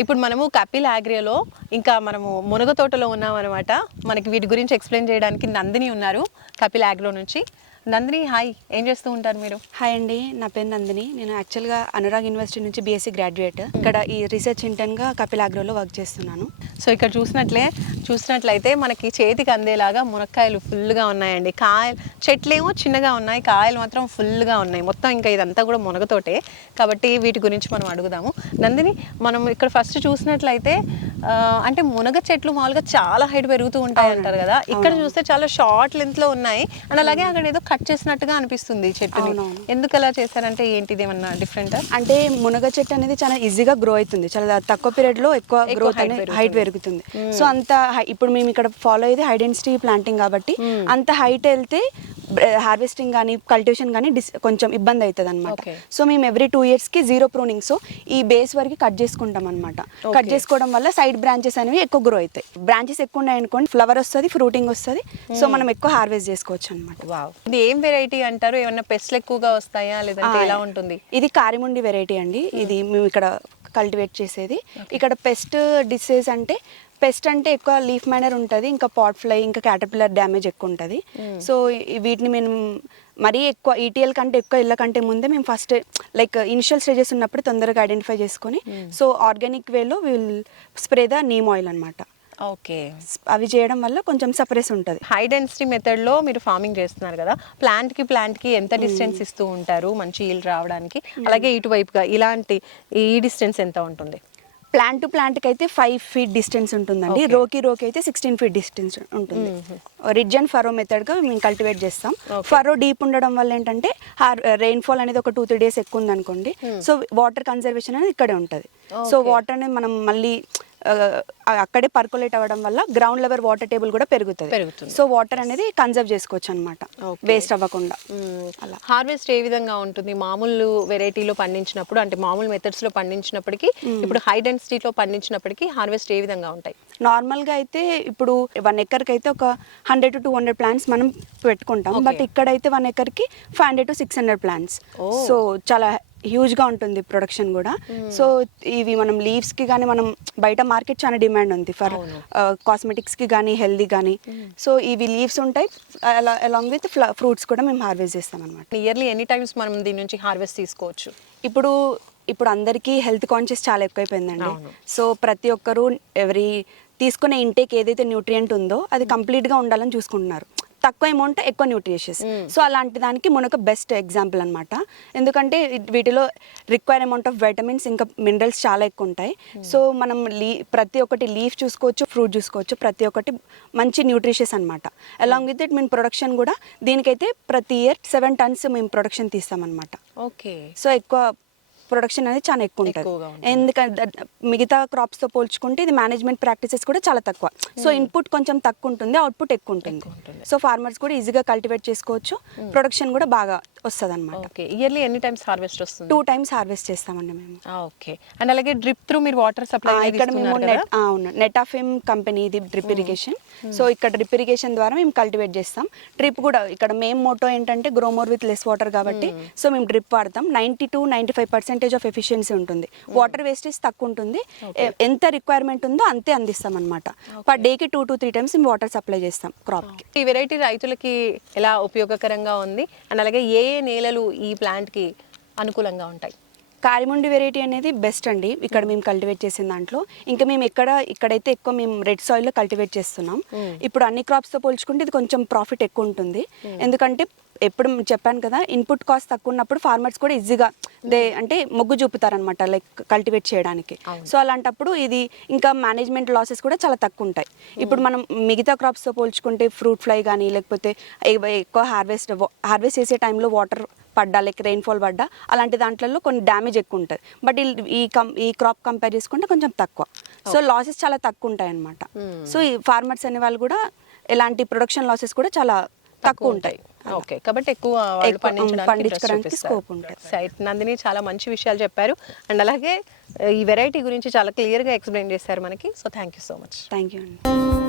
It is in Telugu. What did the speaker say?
ఇప్పుడు మనము కపిల్ ఆగ్రియాలో ఇంకా మనము మునగ తోటలో ఉన్నాం అనమాట మనకి వీటి గురించి ఎక్స్ప్లెయిన్ చేయడానికి నందిని ఉన్నారు కపిల్ ఆగ్రో నుంచి. నందిని హాయ్. ఏం చేస్తూ ఉంటారు మీరు? హాయ్ అండి. నా పేరు నందిని. నేను యాక్చువల్గా అనురాగ్ యూనివర్సిటీ నుంచి బీఎస్సీ గ్రాడ్యుయేట్ ఇక్కడ ఈ రీసెర్చ్ ఇంటర్న్గా కపిల్ ఆగ్రోలో వర్క్ చేస్తున్నాను. సో ఇక్కడ చూసినట్లే చూసినట్లయితే మనకి చేతికి అందేలాగా మునక్కాయలు ఫుల్గా ఉన్నాయండి. కాయలు చెట్లేమో చిన్నగా ఉన్నాయి కాయలు మాత్రం ఫుల్గా ఉన్నాయి. మొత్తం ఇంకా ఇదంతా కూడా మునగతోటే. కాబట్టి వీటి గురించి మనం అడుగుదాము. నందిని మనం ఇక్కడ ఫస్ట్ చూసినట్లయితే అంటే మునగ చెట్లు మామూలుగా చాలా హైట్ పెరుగుతూ ఉంటాయి అంటారు కదా. ఇక్కడ చూస్తే చాలా షార్ట్ లెంత్లో ఉన్నాయి. అండ్ అలాగే అక్కడ ఏదో కట్ చేసినట్టుగా అనిపిస్తుంది చెట్టుని. ఎందుకు అలా చేశారంటే ఏంటిది ఏమన్నా డిఫరెంట్? అంటే మునగ చెట్టు అనేది చాలా ఈజీగా గ్రో అవుతుంది. చాలా తక్కువ పీరియడ్లో ఎక్కువ ఎక్కువ గ్రోత్ అనేది. హైట్ పెరుగుతుంది. సో అంత ఇప్పుడు మేము ఇక్కడ ఫాలో అయ్యేది హై డెన్సిటీ ప్లాంటింగ్ కాబట్టి అంత హైట్ వెళ్తే హార్వెస్టింగ్ కానీ కల్టివేషన్ కానీ డిస్ కొంచెం ఇబ్బంది అవుతుంది అనమాట. సో మేము ఎవ్రీ టూ ఇయర్స్కి జీరో ప్రూనింగ్ సో ఈ బేస్ వరకు కట్ చేసుకుంటాం అనమాట కట్ చేసుకోవడం వల్ల సైడ్ బ్రాంచెస్ అనేవి ఎక్కువ గ్రో అవుతాయి. బ్రాంచెస్ ఎక్కువ ఉన్నాయి అనుకోండి ఫ్లవర్ వస్తుంది ఫ్రూటింగ్ వస్తుంది సో మనం ఎక్కువ హార్వెస్ట్ చేసుకోవచ్చు అనమాట ఇది ఏం వెరైటీ అంటారు? ఏమన్నా పెస్ట్లు ఎక్కువగా వస్తాయా? లేదంటే ఎలా ఉంటుంది? ఇది కారిముండి వెరైటీ అండి. ఇది మేము ఇక్కడ కల్టివేట్ చేసేది. ఇక్కడ పెస్ట్ డిసీజ్ అంటే పెస్ట్ అంటే ఎక్కువ లీఫ్ మైనర్ ఉంటుంది ఇంకా పాట్ ఫ్లై ఇంకా క్యాటర్పిల్లర్ డ్యామేజ్ ఎక్కువ ఉంటుంది. సో ఈ- వీటిని మేము మరీ ఎక్కువ ఈటీఎల్ కంటే ఎక్కువ ఇళ్ళ కంటే ముందే మేము ఫస్ట్ లైక్ ఇనిషియల్ స్టేజెస్ ఉన్నప్పుడు తొందరగా ఐడెంటిఫై చేసుకొని సో ఆర్గానిక్ వేలో will spray the neem oil అనమాట ఓకే అవి చేయడం వల్ల కొంచెం సపరేస్ ఉంటుంది. హై డెన్సిటీ మెథడ్లో మీరు ఫార్మింగ్ చేస్తున్నారు కదా ప్లాంట్కి ప్లాంట్కి ఎంత డిస్టెన్స్ ఇస్తూ ఉంటారు మంచి ఈల్ రావడానికి? అలాగే ఇటువైపుగా ఇలాంటి ఈ డిస్టెన్స్ ఎంత ఉంటుంది? ప్లాంట్ టు ప్లాంట్కి అయితే ఫైవ్ ఫీట్ డిస్టెన్స్ ఉంటుందండి. రోకి రోకి అయితే సిక్స్టీన్ ఫీట్ డిస్టెన్స్ ఉంటుంది. రిడ్జ్ అండ్ ఫరో మెథడ్గా మేము కల్టివేట్ చేస్తాం. ఫరో డీప్ ఉండడం వల్ల ఏంటంటే రెయిన్ఫాల్ అనేది ఒక టూ త్రీ డేస్ ఎక్కువ ఉంది అనుకోండి సో వాటర్ కన్జర్వేషన్ అనేది ఇక్కడే ఉంటుంది. సో. వాటర్ అనేది మనం మళ్ళీ ఆ, అక్కడే పర్కులేట్ అవ్వడం వల్ల గ్రౌండ్ లెవెల్ వాటర్ టేబుల్ కూడా పెరుగుతుంది పెరుగుతుంది. సో వాటర్ అనేది కన్జర్వ్ చేసుకోవచ్చు అనమాట. వేస్ట్ అవ్వకుండా అలా. హార్వెస్ట్ ఏ విధంగా ఉంటుంది మామూలు వెరైటీలో పండించినప్పుడు అంటే మామూలు మెథడ్స్లో పండించినప్పటికీ ఇప్పుడు హై డెన్సిటీలో పండించినప్పటికీ హార్వెస్ట్ ఏ విధంగా ఉంటాయి నార్మల్గా అయితే ఇప్పుడు వన్ ఎకర్కి అయితే ఒక hundred to two hundred plants మనం పెట్టుకుంటాం. బట్ ఇక్కడైతే one ఎకర్కి five hundred to six hundred plants. So చాలా హ్యూజ్గా ఉంటుంది ప్రొడక్షన్ కూడా. సో ఇవి మనం లీవ్స్కి కానీ మనం బయట మార్కెట్ చాలా డిమాండ్ ఉంది ఫర్. కాస్మెటిక్స్కి కానీ హెల్దీ కానీ సో ఇవి లీవ్స్ ఉంటాయి. అలా అలాంగ్ విత్ ఫ్రూట్స్ కూడా మేము హార్వెస్ట్ చేస్తాం అనమాట ఇయర్లీ ఎనీ టైమ్స్ మనం దీని నుంచి హార్వెస్ట్ తీసుకోవచ్చు? ఇప్పుడు ఇప్పుడు అందరికీ హెల్త్ కాన్షియస్ చాలా ఎక్కువైపోయిందండి. సో ప్రతి ఒక్కరూ ఎవరి తీసుకునే ఇంటేక్ ఏదైతే న్యూట్రియంట్ ఉందో అది కంప్లీట్గా ఉండాలని చూసుకుంటున్నారు. తక్కువ అమౌంట్ ఎక్కువ న్యూట్రిషియస్ సో అలాంటి దానికి మనకు బెస్ట్ ఎగ్జాంపుల్ అనమాట ఎందుకంటే వీటిలో రిక్వైర్ అమౌంట్ ఆఫ్ వైటమిన్స్ ఇంకా మినరల్స్ చాలా ఎక్కువ ఉంటాయి. సో మనం లీ ప్రతి ఒక్కటి లీఫ్ చూసుకోవచ్చు ఫ్రూట్ చూసుకోవచ్చు ప్రతి ఒక్కటి మంచి న్యూట్రిషియస్ అనమాట అలాంగ్ విత్ ఇట్ మేము ప్రొడక్షన్ కూడా దీనికైతే ప్రతి ఇయర్ సెవెన్ టన్స్ మేము ప్రొడక్షన్ తీస్తామన్నమాట. ఓకే. సో ఎక్కువ ప్రొడక్షన్ అనేది చాలా ఎక్కువ ఉంటుంది. ఎందుకంటే మిగతా crops తో పోల్చుకుంటే ఇది మేనేజ్మెంట్ ప్రాక్టీసెస్ కూడా చాలా తక్కువ. సో ఇన్పుట్ కొంచెం తక్కువ ఉంటుంది అవుట్పుట్ ఎక్కువ ఉంటుంది. సో ఫార్మర్స్ కూడా ఈజీగా కల్టివేట్ చేసుకోవచ్చు. ప్రొడక్షన్ కూడా బాగా వస్తుంది అనమాట ఓకే ఇయర్లీ ఎన్ని టైమ్స్ హార్వెస్ట్ వస్తుంది? టూ టైమ్స్ హార్వెస్ట్ చేస్తామండి మేము. ఓకే అండ్ అలాగే డ్రిప్ త్రూ మీరు వాటర్ సప్లై ఆ, ఇక్కడ మేము నెట్ అవును. నెటాఫిమ్ కంపెనీ ఇది డ్రిప్ ఇరిగేషన్ సో ఇక్కడ డ్రిప్ ఇరిగేషన్ ద్వారా మేము కల్టివేట్ చేస్తాం. డ్రిప్ కూడా ఇక్కడ మెయిన్ మోటో ఏంటంటే grow more with less water కాబట్టి సో మేము డ్రిప్ వాడతాం. Ninety to ninety five percentage of efficiency ఉంటుంది. వాటర్ వేస్టేజ్ తక్కువ ఉంటుంది ఎంత రిక్వైర్మెంట్ ఉందో అంతే అందిస్తాం అనమాట పర్ డేకి టూ టు త్రీ టైమ్స్ మేము వాటర్ సప్లై చేస్తాం క్రాప్కి ఈ వెరైటీ రైతులకి ఎలా ఉపయోగకరంగా ఉంది? అండ్ అలాగే ఏ ఏ నేలలు ఈ ప్లాంట్కి అనుకూలంగా ఉంటాయి? కారిముండి వెరైటీ అనేది బెస్ట్ అండి. ఇక్కడ మేము కల్టివేట్ చేసిన దాంట్లో. ఇంకా మేము ఎక్కడ ఇక్కడైతే ఎక్కువ మేము రెడ్ సాయిల్లో కల్టివేట్ చేస్తున్నాం. ఇప్పుడు అన్ని క్రాప్స్తో పోల్చుకుంటే ఇది కొంచెం ప్రాఫిట్ ఎక్కువ ఉంటుంది. ఎందుకంటే ఎప్పుడు చెప్పాను కదా ఇన్పుట్ కాస్ట్ తక్కువ ఉన్నప్పుడు ఫార్మర్స్ కూడా ఈజీగా దే అంటే మొగ్గు చూపుతారనమాట లైక్ కల్టివేట్ చేయడానికి. సో అలాంటప్పుడు ఇది ఇంకా మేనేజ్మెంట్ లాసెస్ కూడా చాలా తక్కువ ఉంటాయి ఇప్పుడు మనం మిగతా క్రాప్స్తో పోల్చుకుంటే ఫ్రూట్ ఫ్లై కానీ లేకపోతే ఎక్కువ హార్వెస్ట్ హార్వెస్ట్ చేసే టైంలో వాటర్ పడ్డా లైక్ రెయిన్ఫాల్ పడ్డా అలాంటి దాంట్లో కొన్ని డ్యామేజ్ ఎక్కువ ఉంటుంది బట్ ఈ కం ఈ క్రాప్ కంపేర్ చేసుకుంటే కొంచెం తక్కువ. సో లాసెస్ చాలా తక్కువ ఉంటాయి అనమాట సో ఈ ఫార్మర్స్ అనే వాళ్ళు కూడా ఎలాంటి ప్రొడక్షన్ లాసెస్ కూడా చాలా తక్కువ ఉంటాయి ఓకే. కాబట్టి ఎక్కువ వాళ్ళు పండించడానికి scope ఉంటుంది. సైట్ నందిని చాలా మంచి విషయాలు చెప్పారు. అండ్ అలాగే ఈ వెరైటీ గురించి చాలా క్లియర్గా ఎక్స్ప్లెయిన్ చేశారు మనకి. So thank you so much thank you అండి.